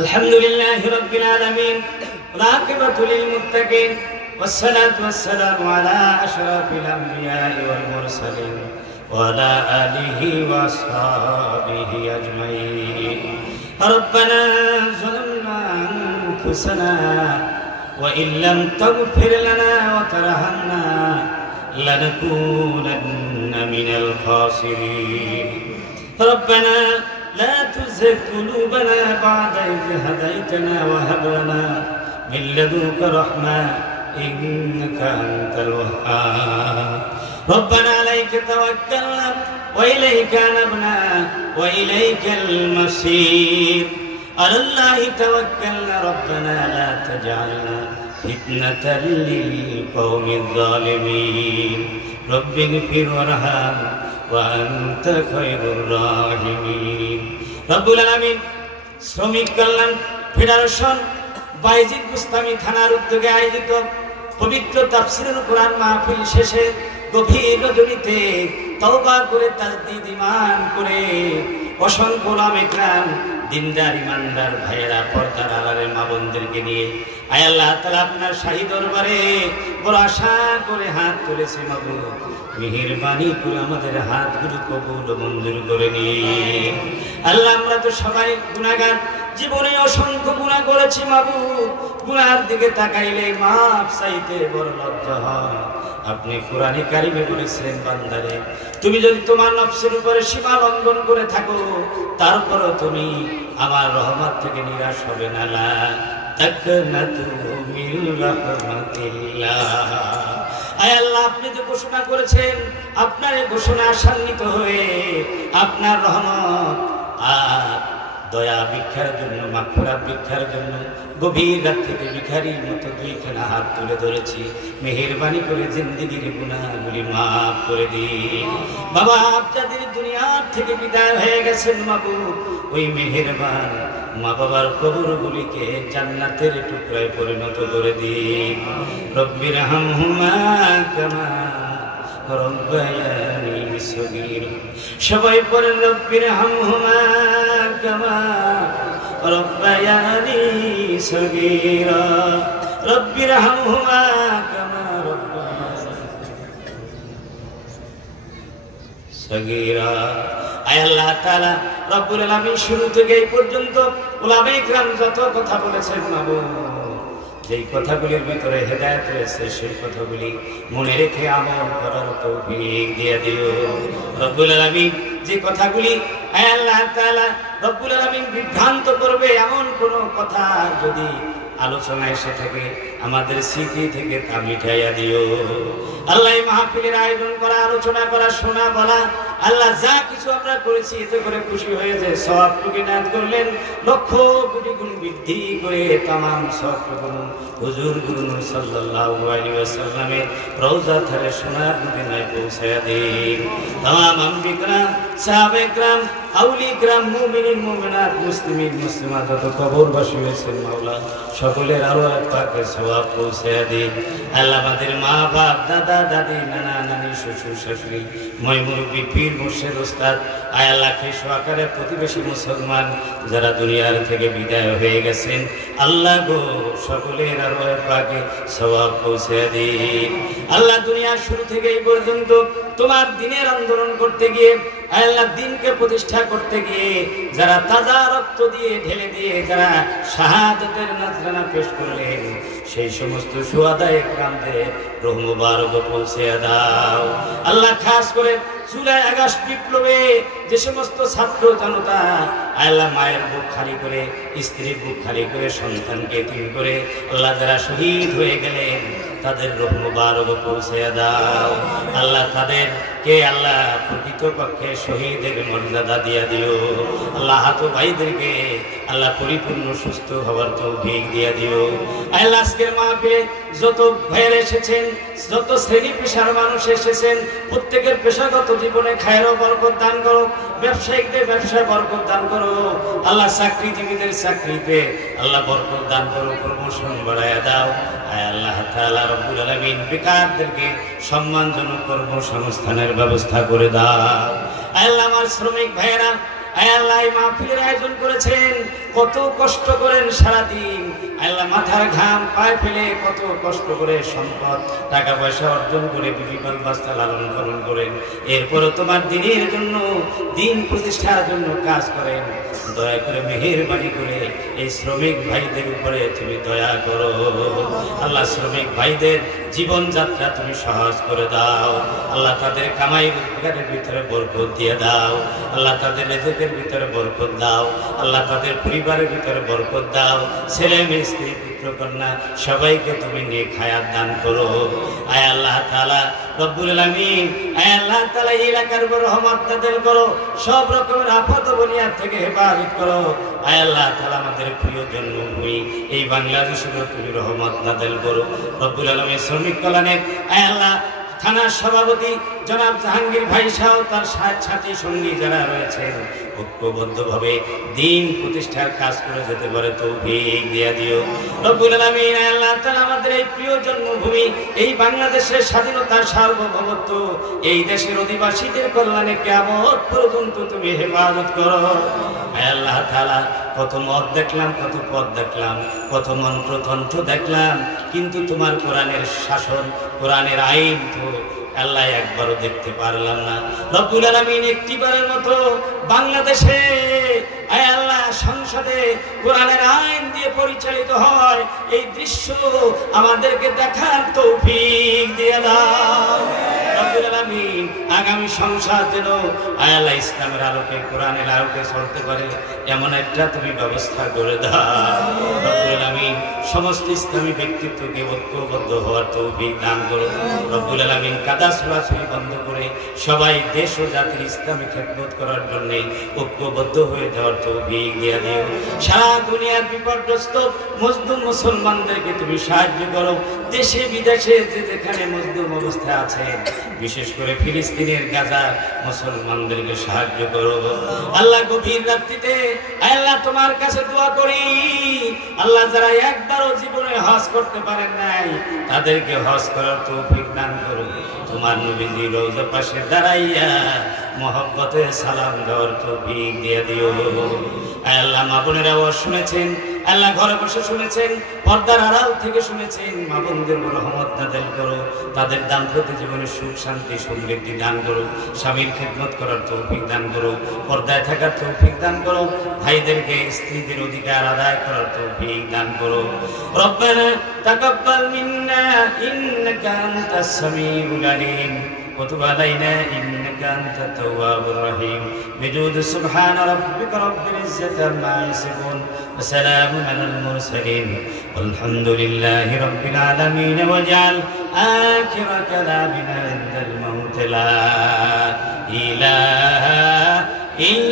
الحمد لله رب العالمين والعاقبة للمتقين والصلاة والسلام على أشرف الأنبياء والمرسلين وعلى آله وأصحابه أجمعين. ربنا ظلمنا أنفسنا وإن لم تغفر لنا وترحمنا لنكونن من الخاسرين. ربنا لا تزغ قلوبنا بعد إذ هديتنا وهب لنا من لدنك رحمة إنك أنت الوهاب. ربنا عليك توكلنا وإليك أنبنا وإليك المصير. على الله توكلنا ربنا لا تجعلنا فتنة للقوم الظالمين. رب اغفر وارحم وأنت خير الراحمين. রব্বুল আলামিন শ্রমিক কল্যাণ ফেডারেশন বাইজিদ বুস্তামি থানার উদ্যোগে আয়োজিত পবিত্র তাফসীরুল কোরআন মাহফিল শেষে গভীর রজনীতে তওবা করে তাজদীদ ঈমান করে অসংখ্য উলামা ইকরাম দিনদার ইমানদার ভাইয়েরা পর্দার আড়ালের মা বোনদেরকে নিয়ে আয় আল্লাহ তাআলা আপনার শাহী দরবারে বড় আশা করে হাত তুলেছি মাবুদ, মেহেরবানি করে আমাদের হাতগুলো কবুল ও মঞ্জুর করে নিন। আল্লাহ আমরা তো সবাই গুনাহগার, জীবনে অসংখ্য গুনাহ করেছি মাবুদ, গুনার দিকে তাকাইলে মাফ চাইতে বড় লজ্জা হয়। আপনি কোরআনে কারিমে বলেছেন, বান্দারে তুমি যদি তোমার নফসের উপরে সীমা লঙ্ঘন করে থাকো তারপরও তুমি আমার রহমত থেকে নিরাশ হবে না। লা তাকনাতু মিন রাহমাতিল্লাহ। আয় আল্লাহ আপনি যে ঘোষণা করেছেন, আপনার এই ঘোষণা আশান্বিত হয়ে আপনার রহমত আর দয়া ভিক্ষার জন্য, মাগফিরাত ভিক্ষার জন্য গভীর রাত থেকে ভিখারির মতো দুইখানা হাত তুলে ধরেছি। মেহেরবানি করে জিন্দেগির গুনাহগুলি মাফ করে দিন। বাবা আপনাদের দুনিয়ার থেকে বিদায় হয়ে গেছেন মাবুদ, ওই মেহেরবান মা বাবার কবরগুলিকে জান্নাতের টুকরায় পরিণত করে দিন। রব্বির হামহুমা কামা রব্বায়ানি সগীরা। সবাই পড়েন রব্বির হামহুমা কামা রব্বায়ানি সগীরা। রব্বির হামহুমা কামা রব্বায়ানি সগীরা। আয় আল্লাহ তাআলা রব্বুল আলামিন শুরু থেকে এই পর্যন্ত উলামা ইকরাম যত কথা বলেছেন মাবুদ, যেই কথাগুলির ভিতরে হেদায়েত রয়েছে সেই কথাগুলি মনে রেখে আমল করার তৌফিক দিয়ে দিও রব্বুল আলামিন। যে কথাগুলি আয় আল্লাহ তাআলা রব্বুল আলামিন বিভ্রান্ত করবে এমন কোন কথা যদি আলোচনা এসে থাকে আমাদের স্মৃতি থেকে তা মিটাইয়া দিও আল্লাহ। এই মাহফিলের আয়োজন করা, আলোচনা করা, শোনা বলা আল্লাহ যা কিছু আমরা করেছি এতে করে খুশি হয়েছে। সওয়াবটুকু দান করলেন লক্ষ কোটি গুণ বৃদ্ধি করে তামাম সওয়াবটুকু হুজুর গুরু সাল্লাল্লাহু আলাইহি ওয়াসাল্লামের রওজা থেকে সোনার মদিনায় পৌঁছায়া দিন। তামাম আম্বিয়া সাহাবায়ে কেরাম, আউলিয়া কেরাম, মুমিনিন মুমিনাত, মুসলিমিন মুসলিমাত যত কবরবাসী হয়েছেন মাওলা সকলের আরো এক পাকে সওয়াব পৌঁছায়া দিন। আল্লাহ আমাদের মা বাপ, দাদা দাদি, নানা নানি, শ্বশুর শাশুড়ি, মই মুরব্বী, পীর মুর্শিদ, ওস্তাদ, আয় আল্লাহ খেশো আকারে প্রতিবেশী মুসলমান যারা দুনিয়ার থেকে বিদায় হয়ে গেছেন আল্লাহ গো সকলের আরো এক পাকে সওয়াব পৌঁছে দিন। আল্লাহ দুনিয়ার শুরু থেকে এই পর্যন্ত তোমার দ্বীনের আন্দোলন করতে গিয়ে আয় আল্লাহ দ্বীনকে প্রতিষ্ঠা করতে গিয়ে যারা তাজা রক্ত দিয়ে ঢেলে দিয়ে যারা শাহাদাতের নজরানা পেশ করলেন সেই সমস্ত শুহাদায়ে কেরামদের রূহ মুবারক পৌঁছে দাও আল্লাহ। খাস করে জুলাই আগস্ট বিপ্লবে যে সমস্ত ছাত্র জনতা আল্লাহ মায়ের বুক খালি করে, স্ত্রীর বুক খালি করে, সন্তানকে এতিম করে আল্লাহ যারা শহীদ হয়ে গেলেন তাদের রূহ মুবারক পৌঁছে দাও আল্লাহ। তাদেরকে আল্লাহ প্রকৃতপক্ষে শহীদের মর্যাদা দিয়া দিও আল্লাহ। হাত ভাইদেরকে আল্লাহ পরিপূর্ণ সুস্থ হওয়ার তৌফিক দিয়া দিও আল্লাহ। আজকের মাহফিলে যত ভাইয়েরা এসেছেন, যত শ্রেণী পেশার মানুষ এসেছেন প্রত্যেকের পেশাগত জীবনে খায়ের ও বরকত দান করো, ব্যবসায়িকদের ব্যবসায় বরকত দান করো আল্লাহ। চাকরিজীবীদের চাকরিতে আল্লাহ বরকত দান করো, প্রমোশন বাড়ায়া দাও আয় আল্লাহ তাআলা। রব্বুল আলামিন বেকারদেরকে সম্মানজনক কর্মসংস্থানের ব্যবস্থা করে দাও আয় আল্লাহ। আমার শ্রমিক ভাইয়েরা আয় আল্লাহ এই মাহফিলের আয়োজন করেছেন, কত কষ্ট করেন সারাদিন, আল্লাহ মাথার ঘাম পায়ে ফেলে কত কষ্ট করে সম্পদ টাকা পয়সা অর্জন করে বিবিকল বাস্তা লালন পালন করেন, এরপরও তোমার দিনের জন্য, দিন প্রতিষ্ঠার জন্য কাজ করেন। দয়া করে মেহেরবানি করে এই শ্রমিক ভাইদের উপরে তুমি দয়া করো আল্লাহ। শ্রমিক ভাইদের জীবনযাত্রা তুমি সহজ করে দাও আল্লাহ। তাদের কামাই রোজগারের ভিতরে বরকত দিয়ে দাও আল্লাহ। তাদের রিজিকের ভিতরে বরকত দাও আল্লাহ। তাদের পরিবারের ভিতরে বরকত দাও। ছেলে মেয়ে, স্ত্রী, পুত্র, কন্যা সবাইকে তুমি নেক হায়াত দান করো আয় আল্লাহ তাআলা রব্বুল আলামিন। আয় আল্লাহ তাআলা এই এলাকার উপর রহমত নাযিল করো, সব রকমের আফত ও বলিয়াত থেকে হেফাজত করো আয় আল্লাহ তাআলা। আমাদের প্রিয় জন্মভূমি এই বাংলাদেশের তুমি রহমত নাযিল করো রব্বুল আলামিন। শ্রমিক কল্যাণের আয় আল্লাহ থানার সভাপতি জনাব জাহাঙ্গীর ভাই সহ তার সাথী সঙ্গী যারা রয়েছেন, ঐক্যবদ্ধভাবে দিন প্রতিষ্ঠার কাজ করে যেতে পারে তৌফিক দিয়ে দিও রব্বুল আলামিন। আল্লাহ তাআলা আমাদের এই প্রিয় জন্মভূমি, এই বাংলাদেশের স্বাধীনতার সার্বভৌমত্ব, এই দেশের অধিবাসীদের কল্যাণে কিয়ামত পর্যন্ত তুমি হেফাজত করো আল্লাহ তাআলা। কত মত দেখলাম, কত পথ দেখলাম, কত মন্ত্রতন্ত্র দেখলাম, কিন্তু তোমার কোরআনের শাসন, কোরআনের আইন তো আল্লাহ একবারও দেখতে পারলাম না রব্বুল আলামিন। একটিবারের মতো বাংলাদেশে আয় আল্লাহ সংসদে কোরআনের আইন দিয়ে পরিচালিত হয়, এই দৃশ্য আমাদেরকে দেখার তৌফিক দিয়ে দাও রব্বুল আলামিন। আগামী সংসদ যেন আয় আল্লাহ ইসলামের আলোকে, কোরআনের আলোকে চলতে পারে এমন একটা তুমি ব্যবস্থা করে দাও রব্বুল আলামিন। সমস্ত ইসলামী ব্যক্তিত্বকে ঐক্যবদ্ধ হওয়ার তৌফিক দান করো রব্বুল আলামিন। কাদা ছোড়াছুড়ি বন্ধ করে সবাই দেশ ও জাতির ইসলামী খেদমত করার জন্য ঐক্যবদ্ধ হয়ে যাওয়ার তৌফিক দিয়ে দিও। সারা দুনিয়ার বিপর্যস্ত মজলুম মুসলমানদেরকে তুমি সাহায্য করো, দেশে বিদেশে যে যেখানে মজলুম অবস্থায় আছে, বিশেষ করে ফিলিস্তিনের গাজা মুসলমানদেরকে সাহায্য করো আল্লাহ। গভীর রাত্রিতে আল্লাহ তোমার কাছে দোয়া করি আল্লাহ, যারা একবারও জীবনে হজ করতে পারেন নাই তাদেরকে হজ করার তৌফিক দান করো। তোমার নবীজি রওজা পাশে দাঁড়াইয়া মহব্বতে সালাম দেওয়ার তৌফিক দিয়ে দিও আল্লাহ। মা বোনেরা আওয়াজ শুনেছেন আল্লাহ, ঘরে বসে শুনেছেন, পর্দার আড়াল থেকে শুনেছেন, মা বোনদের রহমত নাযিল করো, তাদের দাম্পত্য জীবনে সুখ শান্তি সমৃদ্ধি দান করো, স্বামীর খেদমত করার তৌফিক দান করো, পর্দায় থাকার তৌফিক দান করো, ভাইদেরকে স্ত্রীদের অধিকার আদায় করার তৌফিক দান করো। রব্বানা তাকাব্বাল মিন্না ইন্নাকা আনতাস সামিউল আলিম وتب علينا إنك أنت التواب الرحيم بجود سبحان ربك رب العزة عما يصفون وسلام على المرسلين والحمد لله رب العالمين واجعل آخر كلامنا عند الموت لا إله إلا